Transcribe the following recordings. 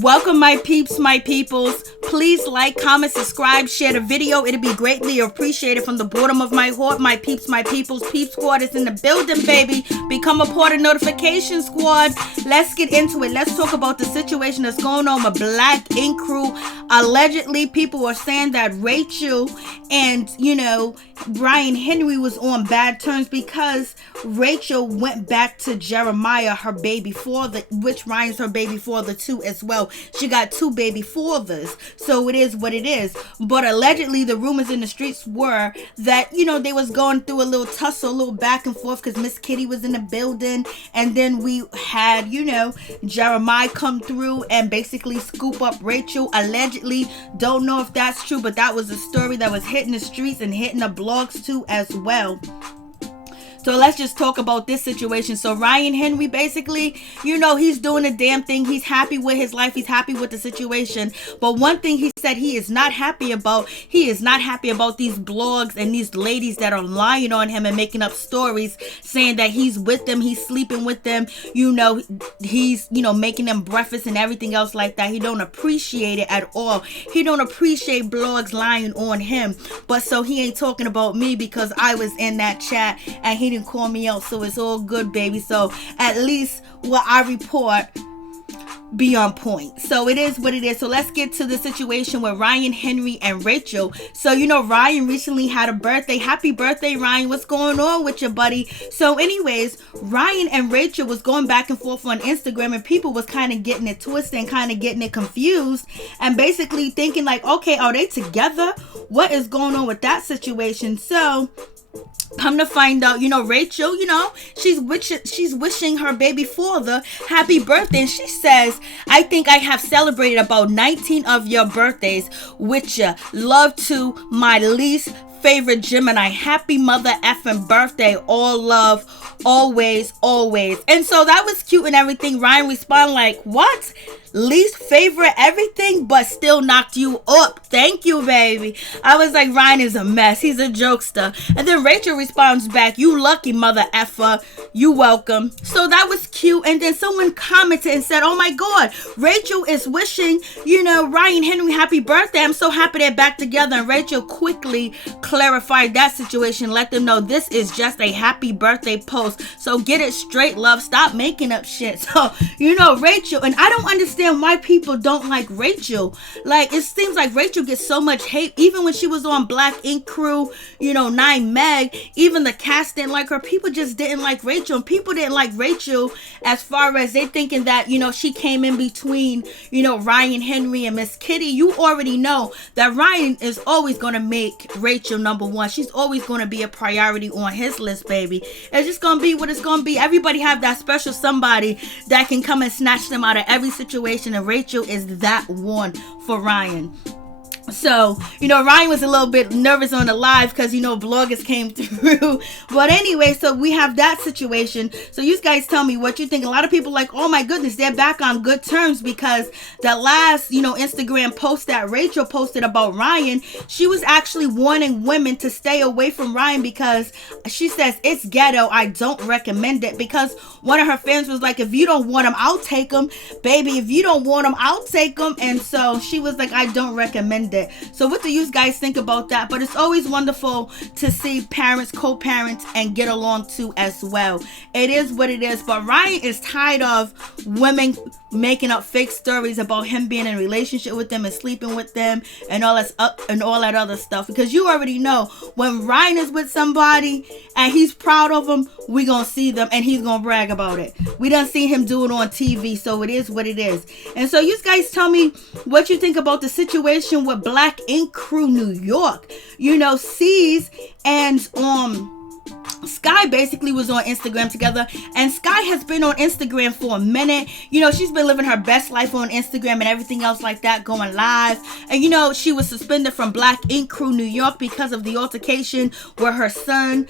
Welcome, my peeps, my peoples. Please like, comment, subscribe, share the video. It'll be greatly appreciated from the bottom of my heart. My peeps, my peoples. Peep Squad is in the building, baby. Become a part of Notification Squad. Let's get into it. Let's talk about the situation that's going on with Black Ink Crew. Allegedly, people are saying that Rachel and, Ryan Henry was on bad terms because Rachel went back to Jeremiah, her baby father, which Ryan's her baby father too as well. She got two baby fathers, so it is what it is. But allegedly, the rumors in the streets were that, they was going through a little tussle, a little back and forth because Miss Kitty was in the building. And then we had, Jeremiah come through and basically scoop up Rachel. Allegedly, don't know if that's true, but that was a story that was hitting the streets and hitting the blogs too as well. So let's just talk about this situation. So Ryan Henry, basically, he's doing a damn thing. He's happy with his life. He's happy with the situation. But one thing he said he is not happy about these blogs and these ladies that are lying on him and making up stories saying that he's with them, he's sleeping with them, he's, making them breakfast and everything else like that. He don't appreciate it at all. He don't appreciate blogs lying on him. But so he ain't talking about me because I was in that chat and he didn't call me out, so it's all good, baby. So at least what I report be on point. So it is what it is. So let's get to the situation with Ryan Henry and Rachel. So Ryan recently had a birthday. Happy birthday, Ryan. What's going on with your buddy? So anyways, Ryan and Rachel was going back and forth on Instagram, and people was kind of getting it twisted and kind of getting it confused and basically thinking like, okay, are they together? What is going on with that situation? So come to find out, Rachel, she's wishing her baby father happy birthday. And she says, I think I have celebrated about 19 of your birthdays with you. Love to my least favorite Gemini. Happy mother effing birthday. All love. Always, always. And so that was cute and everything. Ryan responded like, what? Least favorite everything, but still knocked you up. Thank you, baby. I was like, Ryan is a mess. He's a jokester. And then Rachel responds back, you lucky mother effer. You welcome. So that was cute. And then someone commented and said, oh my God, Rachel is wishing, Ryan Henry happy birthday. I'm so happy they're back together. And Rachel quickly clarified that situation. Let them know this is just a happy birthday post. So get it straight, love. Stop making up shit. So, Rachel, and I don't understand why people don't like Rachel. Like, it seems like Rachel gets so much hate. Even when she was on Black Ink Crew, 9 Meg, even the cast didn't like her. People just didn't like Rachel. And people didn't like Rachel as far as they thinking that, she came in between, Ryan Henry and Miss Kitty. You already know that Ryan is always going to make Rachel number one. She's always going to be a priority on his list, baby. It's just going to be what it's going to be. Everybody have that special somebody that can come and snatch them out of every situation. And Rachel is that one for Ryan. So, Ryan was a little bit nervous on the live because, bloggers came through. But anyway, so we have that situation. So you guys tell me what you think. A lot of people like, oh my goodness, they're back on good terms because the last, Instagram post that Rachel posted about Ryan, she was actually warning women to stay away from Ryan because she says it's ghetto. I don't recommend it because one of her fans was like, if you don't want him, I'll take him. Baby, if you don't want him, I'll take him. And so she was like, I don't recommend it. So what do you guys think about that? But it's always wonderful to see parents, co-parents, and get along too as well. It is what it is. But Ryan is tired of women making up fake stories about him being in a relationship with them and sleeping with them and all that other stuff. Because you already know when Ryan is with somebody and he's proud of them, we gonna see them and he's gonna brag about it. We done seen him do it on TV, so it is what it is. And so you guys tell me what you think about the situation with Black Ink Crew New York. C's and Sky basically was on Instagram together, and Sky has been on Instagram for a minute. She's been living her best life on Instagram and everything else like that, going live. And she was suspended from Black Ink Crew New York because of the altercation where her son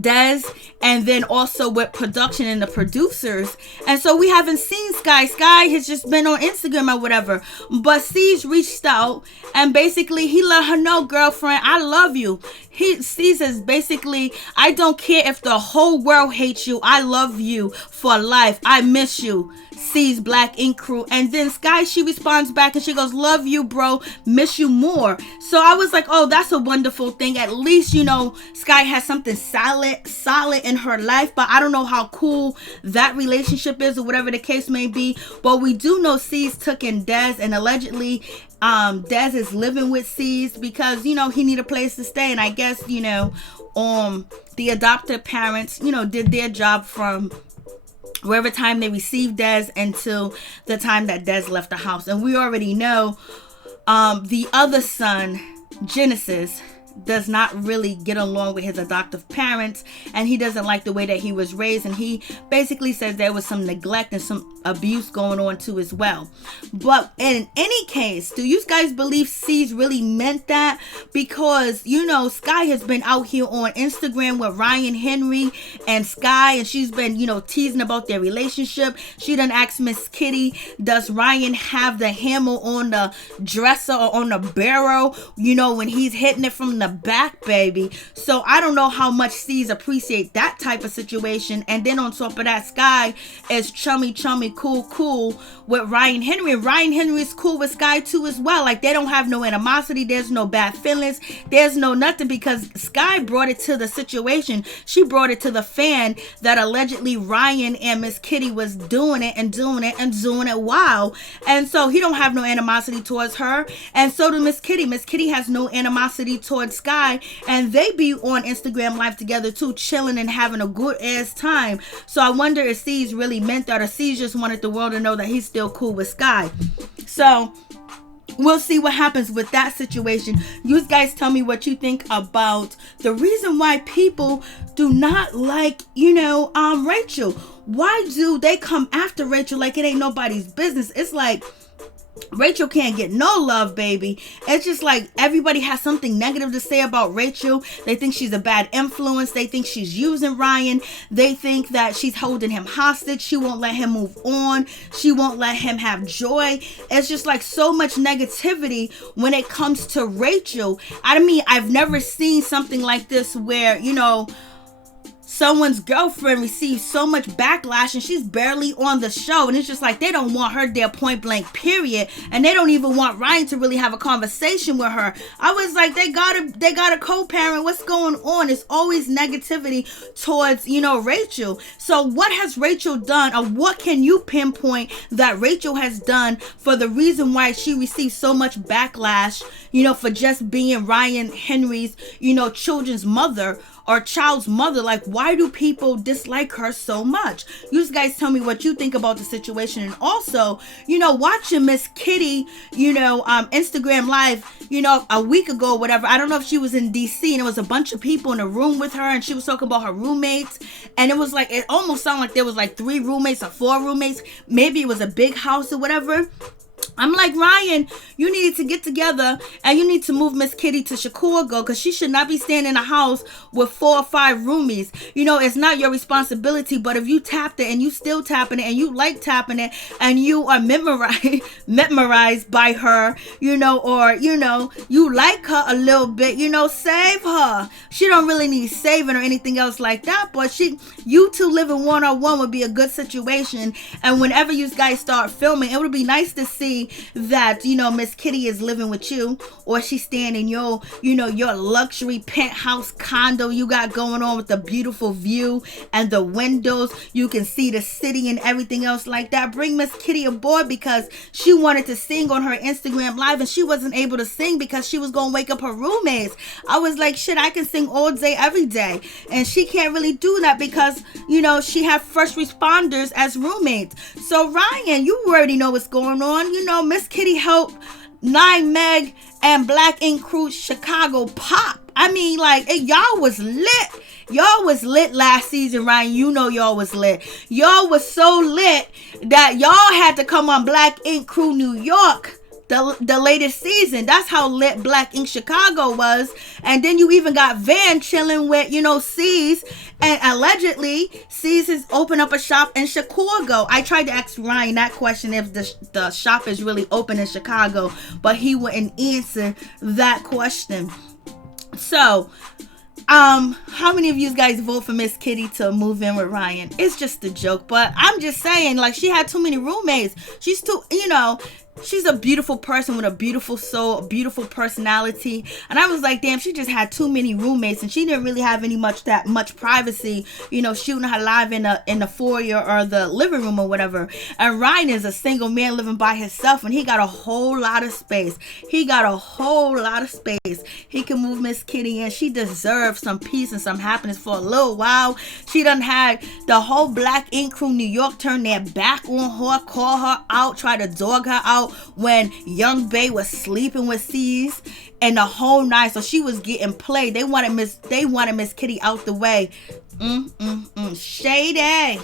Des, and then also with production and the producers. And so we haven't seen Sky. Sky has just been on Instagram or whatever. But C's reached out and basically he let her know, girlfriend, I love you. C says basically, I don't care if the whole world hates you. I love you for life. I miss you. C's Black Ink Crew. And then Sky, she responds back and she goes, love you, bro. Miss you more. So I was like, oh, that's a wonderful thing. At least, you know, Sky has something solid in her life. But I don't know how cool that relationship is or whatever the case may be. But we do know C's took in Des, and allegedly Des is living with C's because, you know, he need a place to stay. And I guess, you know, the adoptive parents, you know, did their job from wherever time they received Des until the time that Des left the house. And we already know the other son, Genesis, does not really get along with his adoptive parents, and he doesn't like the way that he was raised, and he basically says there was some neglect and some abuse going on too as well. But in any case, do you guys believe C's really meant that? Because, you know, Sky has been out here on Instagram with Ryan Henry and Sky, and she's been, you know, teasing about their relationship. She done asked Miss Kitty, does Ryan have the hammer on the dresser or on the barrel, you know, when he's hitting it from the back, baby? So I don't know how much C's appreciate that type of situation. And then on top of that, Sky is chummy cool with Ryan Henry. Ryan Henry is cool with Sky too as well. Like, they don't have no animosity. There's no bad feelings. There's no nothing, because Sky brought it to the situation. She brought it to the fan that allegedly Ryan and Miss Kitty was doing it wild. And so he don't have no animosity towards her, and so do Miss Kitty. Miss Kitty has no animosity towards Sky, and they be on Instagram live together too, chilling and having a good ass time. So I wonder if C's really meant that, or C's just wanted the world to know that he's still cool with Sky. So we'll see what happens with that situation. You guys tell me what you think about the reason why people do not like, you know, Rachel. Why do they come after Rachel like it ain't nobody's business? It's like Rachel can't get no love, baby. It's just like everybody has something negative to say about Rachel. They think she's a bad influence. They think she's using Ryan. They think that she's holding him hostage. She won't let him move on. She won't let him have joy. It's just like so much negativity when it comes to Rachel. I mean, I've never seen something like this where, you know, someone's girlfriend receives so much backlash and she's barely on the show, and it's just like they don't want her there, point blank, period. And they don't even want Ryan to really have a conversation with her. I was like, they gotta co-parent. What's going on? It's always negativity towards, you know, Rachel. So what has Rachel done, or what can you pinpoint that Rachel has done for the reason why she received so much backlash, you know, for just being Ryan Henry's, you know, children's mother or child's mother? Like, why do people dislike her so much? You guys tell me what you think about the situation. And also, you know, watching Miss Kitty, you know, Instagram live, you know, a week ago or whatever. I don't know if she was in DC, and it was a bunch of people in a room with her, and she was talking about her roommates, and it was like, it almost sounded like there was like 3 roommates or 4 roommates. Maybe it was a big house or whatever. I'm like, Ryan, you need to get together and you need to move Miss Kitty to Chicago, because she should not be staying in a house with 4 or 5 roomies. You know, it's not your responsibility, but if you tapped it and you still tapping it and you like tapping it and you are memorized by her, you know, or, you know, you like her a little bit, you know, save her. She don't really need saving or anything else like that, but you two living one-on-one would be a good situation. And whenever you guys start filming, it would be nice to see that, you know, Miss Kitty is living with you, or she's staying in your, you know, your luxury penthouse condo you got going on with the beautiful view and the windows. You can see the city and everything else like that. Bring Miss Kitty aboard, because she wanted to sing on her Instagram live and she wasn't able to sing because she was gonna wake up her roommates. I was like, shit, I can sing all day every day, and she can't really do that because, you know, she had first responders as roommates. So Ryan, you already know what's going on. You know, Miss Kitty helped 9 Meg and Black Ink Crew Chicago pop. I mean, like, y'all was lit. Y'all was lit last season, Ryan. You know y'all was lit. Y'all was so lit that y'all had to come on Black Ink Crew New York the latest season. That's how lit Black Ink Chicago was. And then you even got Van chilling with, C's, and allegedly C's has opened up a shop in Chicago. I tried to ask Ryan that question, if the shop is really open in Chicago, but he wouldn't answer that question. So how many of you guys vote for Miss Kitty to move in with Ryan? It's just a joke, but I'm just saying, like, she had too many roommates. She's too, she's a beautiful person with a beautiful soul, a beautiful personality. And I was like, damn, she just had too many roommates, and she didn't really have that much privacy, shooting her live in the foyer or the living room or whatever. And Ryan is a single man living by himself, and he got a whole lot of space. He can move Miss Kitty in. She deserves some peace and some happiness for a little while. She done had the whole Black Ink crew New York turn their back on her, call her out, try to dog her out when Young Bay was sleeping with C's, and the whole night. So she was getting played. They wanted Miss Kitty out the way. Shady.